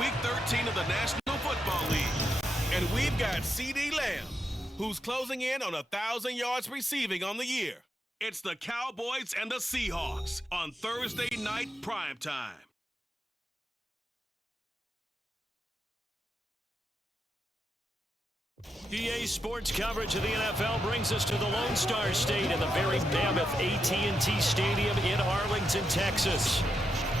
Week 13 of the National Football League. And we've got CeeDee Lamb, who's closing in on 1,000 yards receiving on the year. It's the Cowboys and the Seahawks on Thursday night primetime. EA Sports coverage of the NFL brings us to the Lone Star State in the very mammoth AT&T Stadium in Arlington, Texas.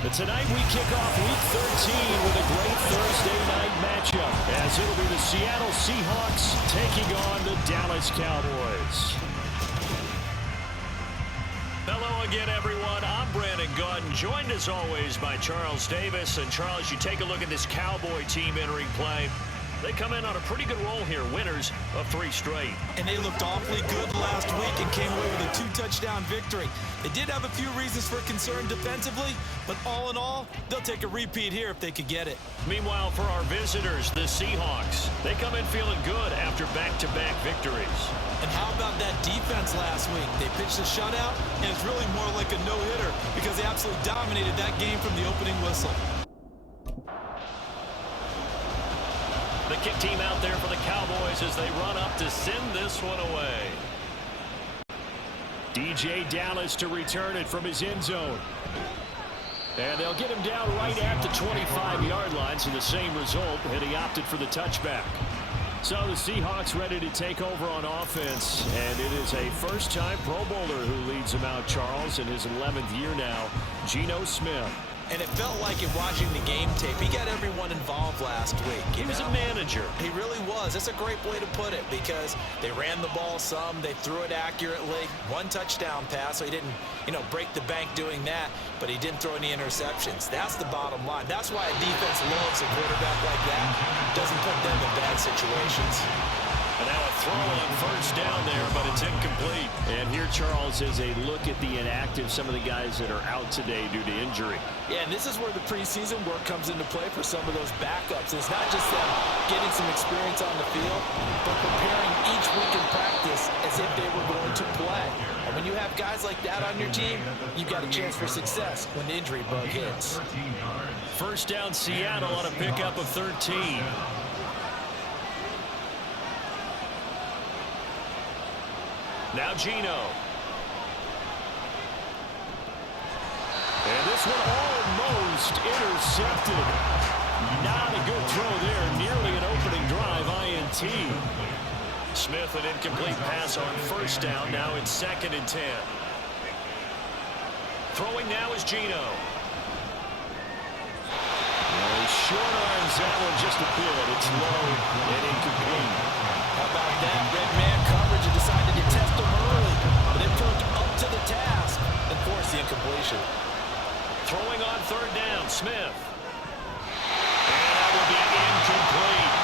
But tonight we kick off Week 13 with a great Thursday night matchup, as it'll be the Seattle Seahawks taking on the Dallas Cowboys. Hello again, everyone. I'm Brandon Gordon, joined as always by Charles Davis. And Charles, you take a look at this Cowboy team entering play. They come in on a pretty good roll here, winners of 3 straight. And they looked awfully good last week and came away with a 2-touchdown victory. They did have a few reasons for concern defensively, but all in all, they'll take a repeat here if they could get it. Meanwhile, for our visitors, the Seahawks, they come in feeling good after back-to-back victories. And how about that defense last week? They pitched a shutout, and it's really more like a no-hitter because they absolutely dominated that game from the opening whistle. The kick team out there for the Cowboys as they run up to send this one away. DJ Dallas to return it from his end zone. And they'll get him down right at the 25-yard line, so the same result, and he opted for the touchback. So the Seahawks ready to take over on offense, and it is a first-time Pro Bowler who leads them out, Charles, in his 11th year now, Geno Smith. And it felt like in watching the game tape, he got everyone involved last week. He was a manager. He really was. That's a great way to put it because they ran the ball some, they threw it accurately. 1 touchdown pass, so he didn't, break the bank doing that, but he didn't throw any interceptions. That's the bottom line. That's why a defense loves a quarterback like that. Doesn't put them in bad situations. And now a throw on first down there, but it's incomplete. And here, Charles, is a look at the inactive, some of the guys that are out today due to injury. Yeah, and this is where the preseason work comes into play for some of those backups. It's not just them getting some experience on the field, but preparing each week in practice as if they were going to play. And when you have guys like that on your team, you've got a chance for success when the injury bug hits. First down, Seattle on a pickup of 13. Now Geno. And this one almost intercepted. Not a good throw there. Nearly an opening drive, INT. Smith, an incomplete pass on first down. Now it's 2nd and 10. Throwing now is Geno. Short arms that one just a bit. It's low and incomplete. How about that? Red man coverage and decided to test him early. But it proved up to the task and forced the incompletion. Throwing on 3rd down, Smith. And that will be incomplete.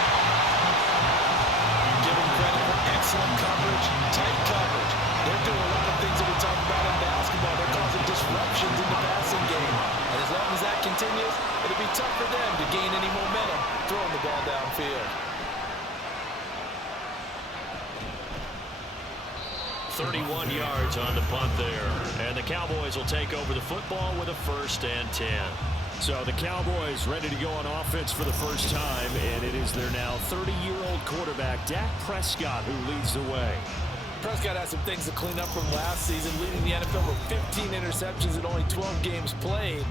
Give him credit for excellent coverage, tight coverage. They're doing a lot of things that we talk about in basketball. They're causing disruptions in the passing game. And as long as that continues, it'll be tough for them to gain any momentum throwing the ball downfield. 31 yards on the punt there. And the Cowboys will take over the football with a 1st and 10. So the Cowboys ready to go on offense for the first time, and it is their now 30-year-old quarterback, Dak Prescott, who leads the way. Prescott has some things to clean up from last season, leading the NFL with 15 interceptions in only 12 games played.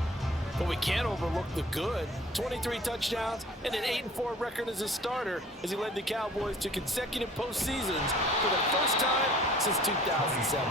But we can't overlook the good. 23 touchdowns and an 8-4 record as a starter as he led the Cowboys to consecutive postseasons for the first time since 2007.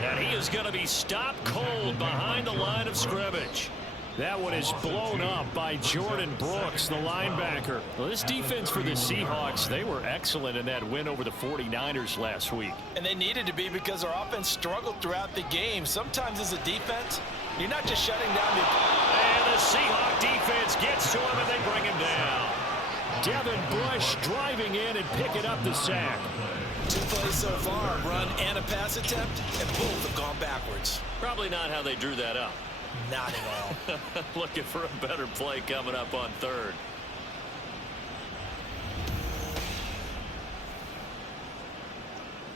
And he is going to be stopped cold behind the line of scrimmage. That one is blown up by Jordan Brooks, the linebacker. Well, this defense for the Seahawks, they were excellent in that win over the 49ers last week. And they needed to be because our offense struggled throughout the game. Sometimes as a defense, you're not just shutting down the... And the Seahawk defense gets to him and they bring him down. Devin Bush driving in and picking up the sack. 2 plays so far, a run and a pass attempt, and both have gone backwards. Probably not how they drew that up. Not at all. Looking for a better play coming up on 3rd.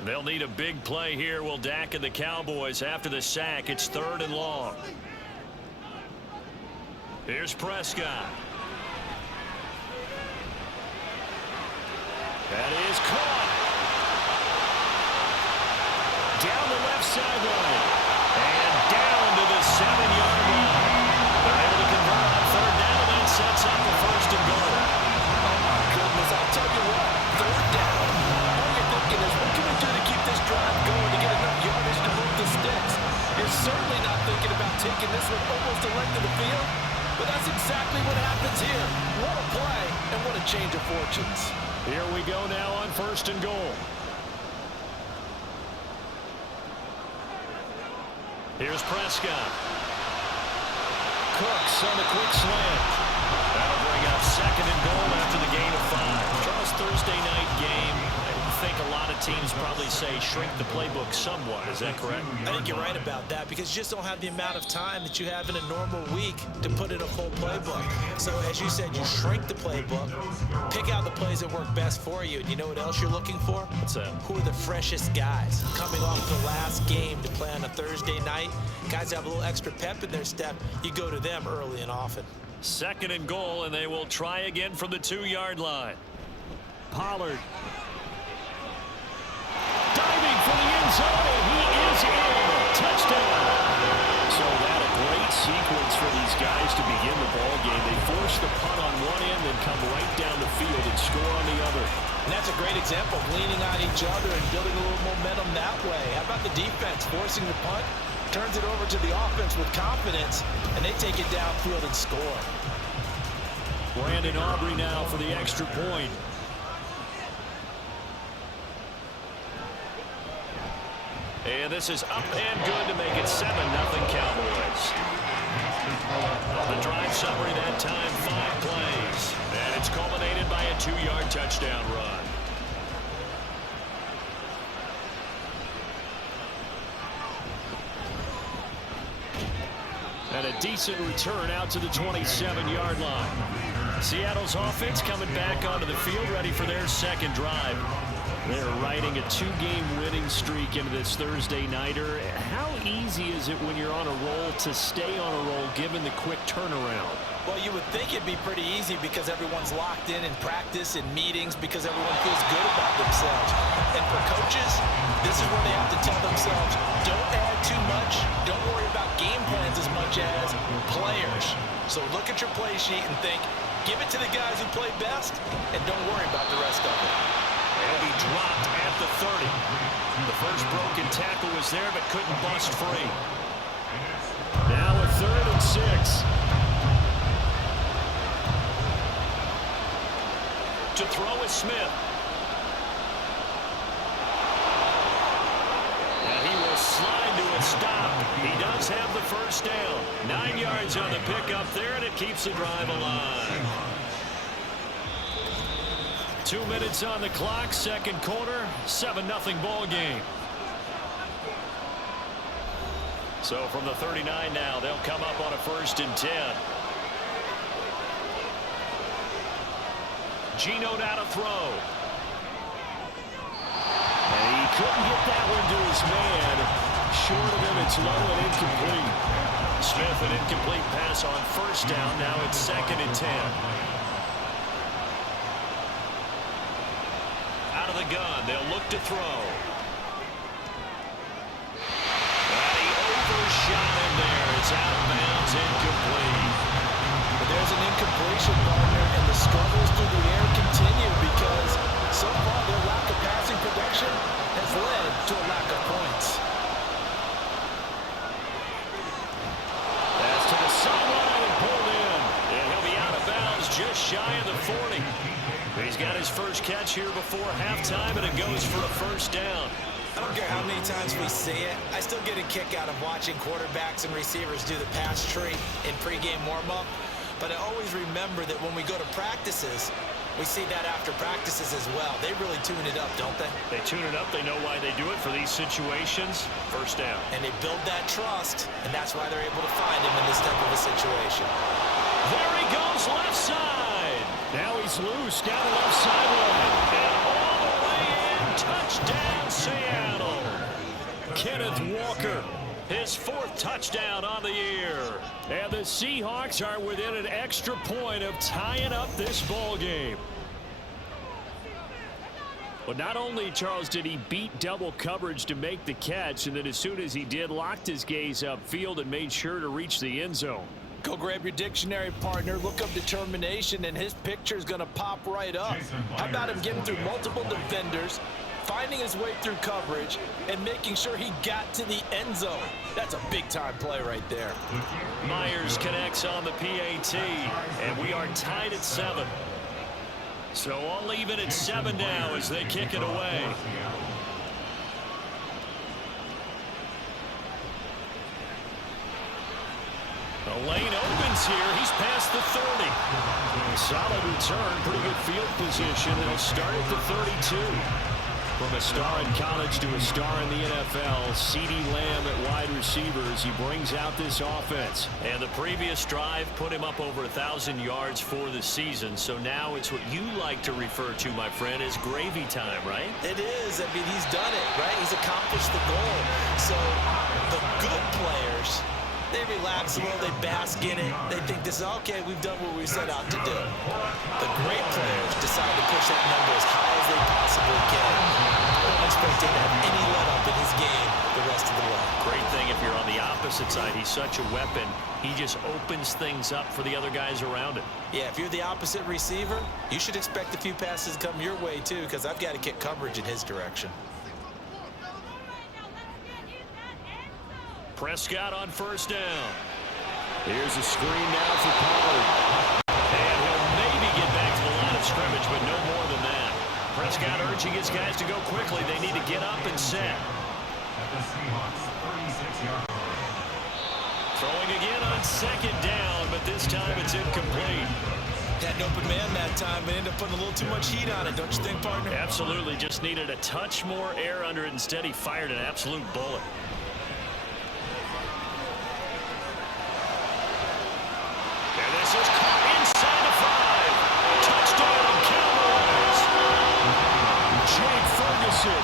They'll need a big play here. Will Dak and the Cowboys after the sack. It's 3rd and long. Here's Prescott. That is caught. Down the left sideline. And down to the 7-yard line. They're able to convert on third down. That sets up the first and goal. Oh, my goodness. I'll tell you what. Third down. All you're thinking is, what can we do to keep this drive going to get enough yardage to move the sticks? You're certainly not thinking about taking this one almost the length of the field. But that's exactly what happens here. What a play and what a change of fortunes. Here we go now on first and goal. Here's Prescott. Cooks on the quick slant. That'll bring up second and goal after the gain of 5. Charles, Thursday night game. I think a lot of teams probably say shrink the playbook somewhat. Is that correct? I think you're right about that because you just don't have the amount of time that you have in a normal week to put in a full playbook. So as you said, you shrink the playbook, pick out the plays that work best for you. And you know what else you're looking for? What's that? Who are the freshest guys coming off the last game to play on a Thursday night? Guys have a little extra pep in their step. You go to them early and often. Second and goal, and they will try again from the 2-yard line. Pollard. Diving for the end zone. He is in. Touchdown. So that a great sequence for these guys to begin the ball game. They force the punt on one end and come right down the field and score on the other. And that's a great example of leaning on each other and building a little momentum that way. How about the defense forcing the punt? Turns it over to the offense with confidence, and they take it downfield and score. Brandon Aubrey now for the extra point. And this is up and good to make it 7-0 Cowboys. The drive summary that time, 5 plays. And it's culminated by a 2-yard touchdown run. And a decent return out to the 27-yard line. Seattle's offense coming back onto the field, ready for their second drive. They're riding a 2-game winning streak into this Thursday nighter. How easy is it when you're on a roll to stay on a roll given the quick turnaround? Well, you would think it'd be pretty easy because everyone's locked in practice and meetings because everyone feels good about themselves. And for coaches, this is where they have to tell themselves, don't add too much. Don't worry about game plans as much as players. So look at your play sheet and think, give it to the guys who play best and don't worry about the rest of it. And he dropped at the 30. The first broken tackle was there, but couldn't bust free. Now a 3rd and 6. To throw is Smith. And he will slide to a stop. He does have the first down. 9 yards on the pickup there, and it keeps the drive alive. 2 minutes on the clock, second quarter, 7-0 ball game. So from the 39 now, they'll come up on a 1st and 10. Geno now to throw. And he couldn't get that one to his man. Short of him, it's low and incomplete. Smith, an incomplete pass on 1st down. Now it's 2nd and 10. Out of the gun, they'll look to throw. And he overshot him there. It's out of bounds, incomplete. But there's an incompletion, partner, and the struggles through the air continue because so far their lack of passing production has led to a lack of points. Pass to the sideline and pulled in. And he'll be out of bounds just shy of the 40. He's got his first catch here before halftime, and it goes for a 1st down. I don't care how many times we see it. I still get a kick out of watching quarterbacks and receivers do the pass tree in pregame warm-up. But I always remember that when we go to practices, we see that after practices as well. They really tune it up, don't they? They tune it up. They know why they do it for these situations. 1st down. And they build that trust, and that's why they're able to find him in this type of a situation. There he goes, left side. Now he's loose down the left sideline. And all the way in. Touchdown, Seattle. Kenneth Walker, his 4th touchdown on the year. And the Seahawks are within an extra point of tying up this ball game. But not only, Charles, did he beat double coverage to make the catch, and then as soon as he did, locked his gaze upfield and made sure to reach the end zone. Go grab your dictionary, partner. Look up determination, and his picture is going to pop right up. How about him getting through multiple defenders, finding his way through coverage, and making sure he got to the end zone? That's a big-time play right there. Myers connects on the PAT, and we are tied at 7. So all even at 7 now as they kick it away. The lane opens here. He's past the 30. Solid return. Pretty good field position. They'll start at the 32. From a star in college to a star in the NFL, CeeDee Lamb at wide receiver as he brings out this offense. And the previous drive put him up over 1,000 yards for the season. So now it's what you like to refer to, my friend, as gravy time, right? It is. I mean, he's done it, right? He's accomplished the goal. So the good players, they relax a little, they bask in it. They think this is, okay, we've done what we set out to do. The great players decide to push that number as high as they possibly can. I don't expect him to have any let-up in his game the rest of the way. Great thing if you're on the opposite side. He's such a weapon. He just opens things up for the other guys around him. Yeah, if you're the opposite receiver, you should expect a few passes to come your way, too, because I've got to kick coverage in his direction. Prescott on first down. Here's a screen now for Pollard. And he'll maybe get back to the line of scrimmage, but no more than that. Prescott urging his guys to go quickly. They need to get up and set. Throwing again on second down, but this time it's incomplete. Had an open man that time, but ended up putting a little too much heat on it, don't you think, partner? Absolutely. Just needed a touch more air under it. Instead, he fired an absolute bullet. And this is caught inside the 5. Touchdown, Cowboys. Jake Ferguson,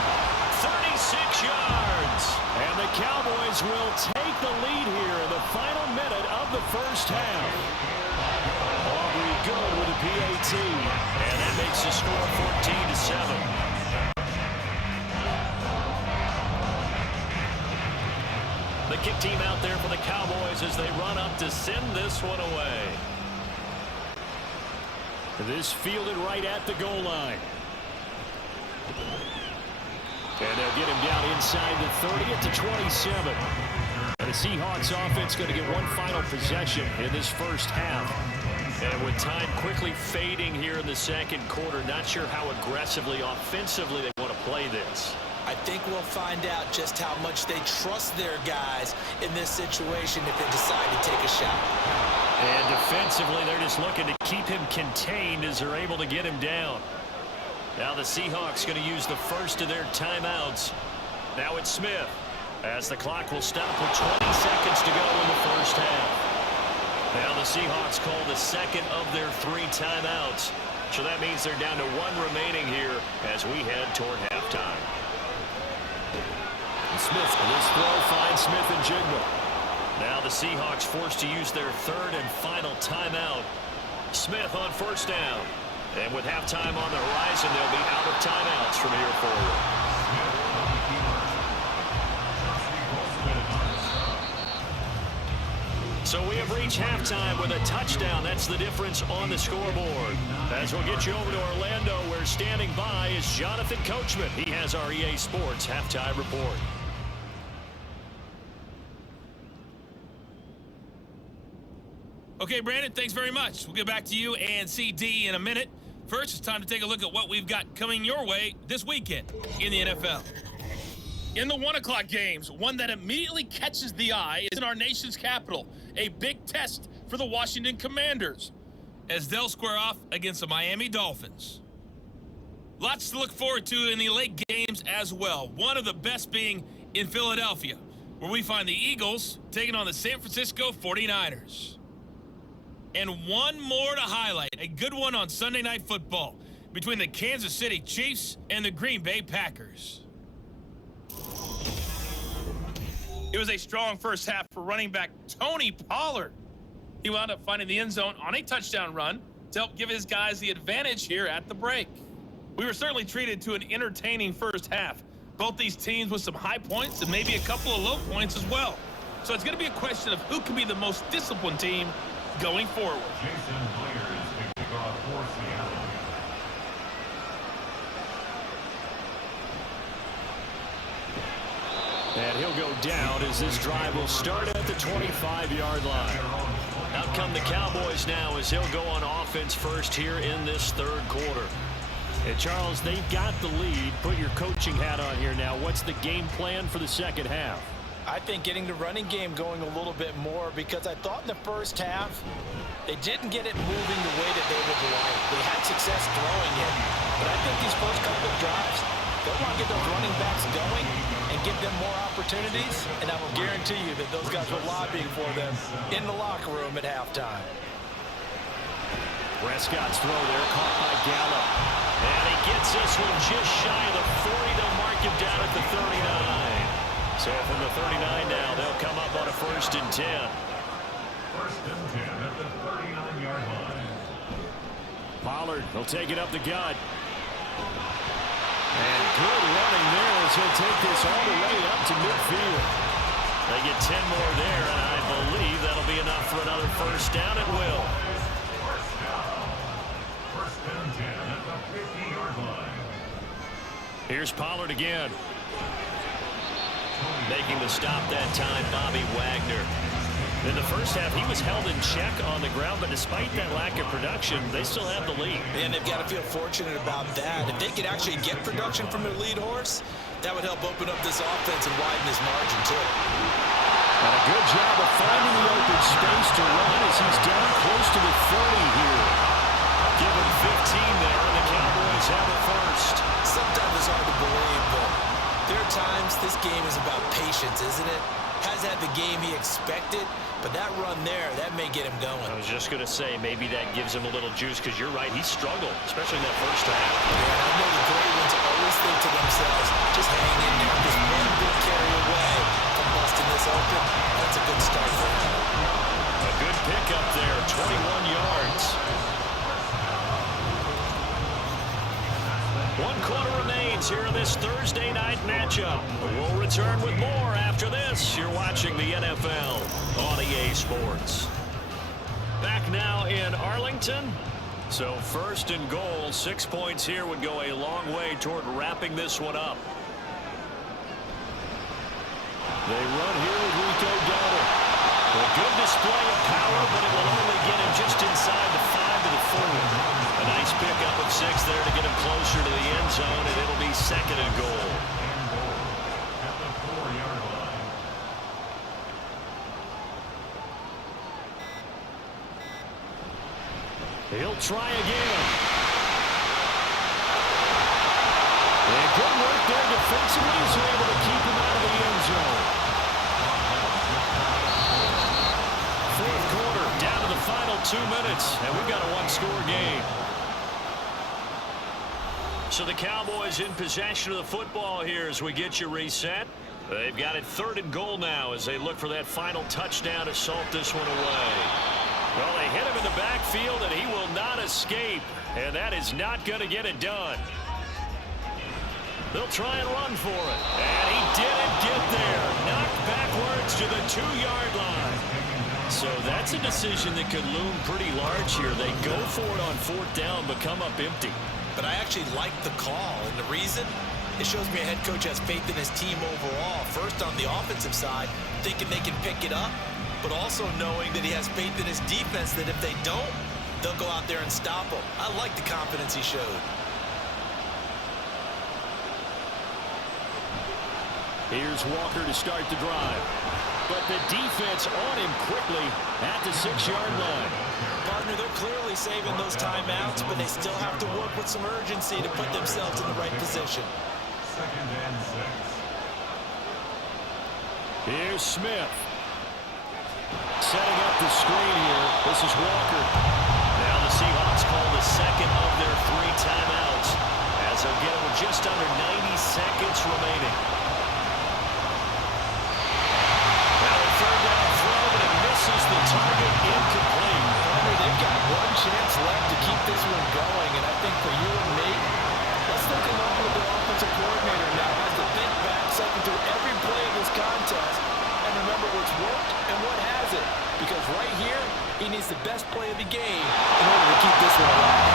36 yards. And the Cowboys will take the lead here in the final minute of the first half. Aubrey good with a PAT. And that makes the score 14-7. The kick team out there for the Cowboys as they run up to send this one away. This fielded right at the goal line. And they'll get him down inside the 30 at the 27. And the Seahawks offense going to get one final possession in this first half. And with time quickly fading here in the second quarter, not sure how aggressively, offensively they want to play this. I think we'll find out just how much they trust their guys in this situation if they decide to take a shot. And defensively, they're just looking to keep him contained as they're able to get him down. Now the Seahawks going to use the first of their timeouts. Now it's Smith, as the clock will stop with 20 seconds to go in the first half. Now the Seahawks call the second of their 3 timeouts. So that means they're down to 1 remaining here as we head toward halftime. Smith, this throw finds Smith and Jigba. Now the Seahawks forced to use their 3rd and final timeout. Smith on first down. And with halftime on the horizon, they'll be out of timeouts from here forward. So we have reached halftime with a touchdown. That's the difference on the scoreboard. As we'll get you over to Orlando, where standing by is Jonathan Coachman. He has our EA Sports halftime report. Okay, Brandon, thanks very much. We'll get back to you and CD in a minute. First, it's time to take a look at what we've got coming your way this weekend in the NFL. In the 1 o'clock games, one that immediately catches the eye is in our nation's capital, a big test for the Washington Commanders, as they'll square off against the Miami Dolphins. Lots to look forward to in the late games as well, one of the best being in Philadelphia, where we find the Eagles taking on the San Francisco 49ers. And one more to highlight, a good one on Sunday Night Football between the Kansas City Chiefs and the Green Bay Packers. It was a strong first half for running back Tony Pollard. He wound up finding the end zone on a touchdown run to help give his guys the advantage here at the break. We were certainly treated to an entertaining first half. Both these teams with some high points and maybe a couple of low points as well. So it's going to be a question of who can be the most disciplined team going forward. Jason Blair is kicking off for Seattle. And he'll go down as this drive will start at the 25-yard line. Out come the Cowboys now as he'll go on offense first here in this third quarter. And Charles, they've got the lead. Put your coaching hat on here now. What's the game plan for the second half? I think getting the running game going a little bit more, because I thought in the first half they didn't get it moving the way that they would like. They had success throwing it, but I think these first couple of drives, they'll want to get those running backs going and give them more opportunities, and I will guarantee you that those guys were lobbying for them in the locker room at halftime. Prescott's throw there, caught by Gallup. And he gets this one just shy of the 40. They'll mark him down at the 39. So from the 39 now, they'll come up on a 1st and 10. 1st and 10 at the 39-yard line. Pollard will take it up the gut. And good running there as he'll take this all the way up to midfield. They get 10 more there, and I believe that'll be enough for another 1st down at will. 1st and 10 at the 50-yard line. Here's Pollard again. Making the stop that time, Bobby Wagner. In the first half, he was held in check on the ground, but despite that lack of production, they still have the lead. And they've got to feel fortunate about that. If they could actually get production from their lead horse, that would help open up this offense and widen his margin, too. And a good job of finding the open space to run as he's down close to the 30 here. Give him 15 there, and the Cowboys have it first. Sometimes it's hard to believe, but there are times this game is about patience, isn't it? Has had the game he expected, but that run there, that may get him going. I was just going to say, maybe that gives him a little juice, because you're right, he struggled, especially in that first half. Yeah, I know the great ones always think to themselves, just hang in there, just one big carry away from busting this open. That's a good start for him. A good pickup there, 21 yards. 1 quarter remains here in this Thursday night matchup. We'll return with more after this. You're watching the NFL on EA Sports. Back now in Arlington. So 1st and goal, 6 points here would go a long way toward wrapping this one up. They run here with Rico Dowdle. A good display of power, but it will only get him just inside the 5 to the 4. A nice pickup of 6 there to get him closer to the end zone, and it'll be 2nd and goal. At the 4-yard line. He'll try again. And good work there defensively. He's able to keep him out of the end zone. 4th quarter, down to the final 2 minutes, and we've got a 1-score game. So the Cowboys in possession of the football here as we get you reset. They've got it 3rd and goal now as they look for that final touchdown to salt this one away. Well, they hit him in the backfield, and he will not escape, and that is not going to get it done. They'll try and run for it, and he didn't get there. Knocked backwards to the 2-yard line. So that's a decision that could loom pretty large here. They go for it on 4th down, but come up empty. But I actually like the call, and the reason? It shows me a head coach has faith in his team overall. First, on the offensive side, thinking they can pick it up, but also knowing that he has faith in his defense that if they don't, they'll go out there and stop him. I like the confidence he showed. Here's Walker to start the drive. But the defense on him quickly at the 6-yard line. Partner, they're clearly saving those timeouts, but they still have to work with some urgency to put themselves in the right position. 2nd and 6. Here's Smith. Setting up the screen here. This is Walker. Now the Seahawks call the 2nd of their 3 timeouts as they'll get it with just under 90 seconds remaining. Now a 3rd down throw, but it misses the target, incomplete. They've got one chance left to keep this one going, and I think for you and me, He needs the best play of the game in order to keep this one alive.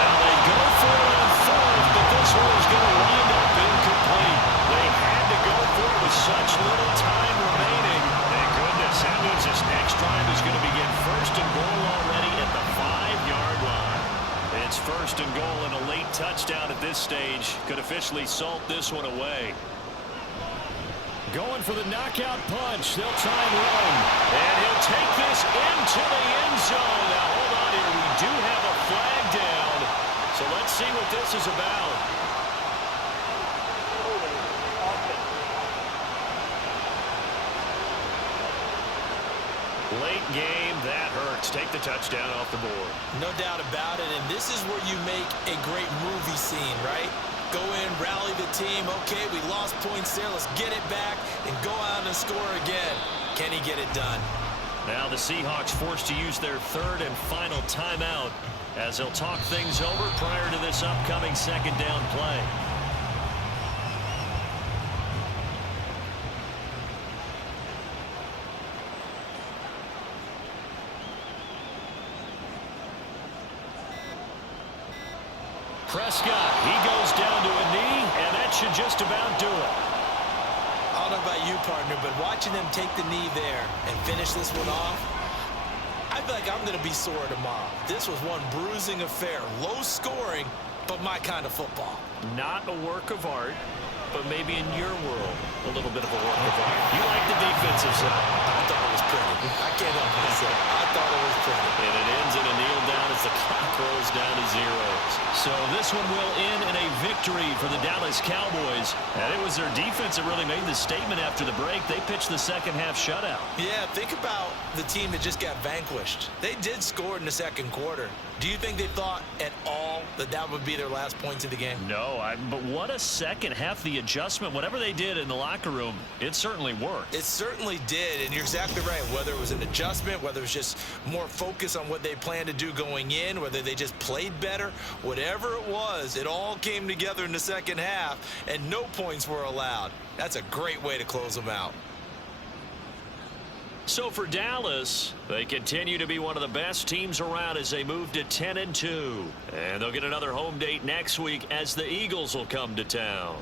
Now they go for it on fourth, but this one is going to wind up incomplete. They had to go for it with such little time remaining. Thank goodness. That means this next drive is going to begin first and goal already at the 5-yard line. It's first and goal, and a late touchdown at this stage could officially salt this one away. Going for the knockout punch. They'll try and run. And he'll take this into the end zone. Now, hold on here. We do have a flag down. So let's see what this is about. Late game, that hurts. Take the touchdown off the board. No doubt about it, and this is where you make a great movie scene, right? Go in, rally the team. Okay, we lost points there. Let's get it back and go out and score again. Can he get it done? Now the Seahawks forced to use their third and final timeout as they'll talk things over prior to this upcoming second down play. Prescott, he goes down to a knee, and that should just about do it. I don't know about you, partner, but watching them take the knee there and finish this one off, I feel like I'm going to be sore tomorrow. This was one bruising affair. Low scoring, but my kind of football. Not a work of art, but maybe in your world, a little bit of a work of art. You like the defensive side. I thought it was pretty. I can't help myself. I thought it was pretty. And it ends in a kneel down as the clock rolls down to zeros. So this one will end in a victory for the Dallas Cowboys. And it was their defense that really made the statement after the break. They pitched the second half shutout. Yeah, think about the team that just got vanquished. They did score in the second quarter. Do you think they thought at all that that would be their last points of the game? No, but what a second half. The adjustment, whatever they did in the locker room, it certainly worked. It certainly did, and you're exactly right. Whether it was an adjustment, whether it was just more focus on what they planned to do going in, whether they just played better, whatever it was, it all came together in the second half, and no points were allowed. That's a great way to close them out. So for Dallas, they continue to be one of the best teams around as they move to 10-2. And they'll get another home date next week as the Eagles will come to town.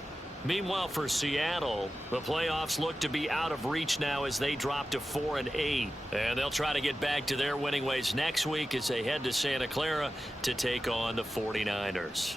Meanwhile, for Seattle, the playoffs look to be out of reach now as they drop to 4-8. And they'll try to get back to their winning ways next week as they head to Santa Clara to take on the 49ers.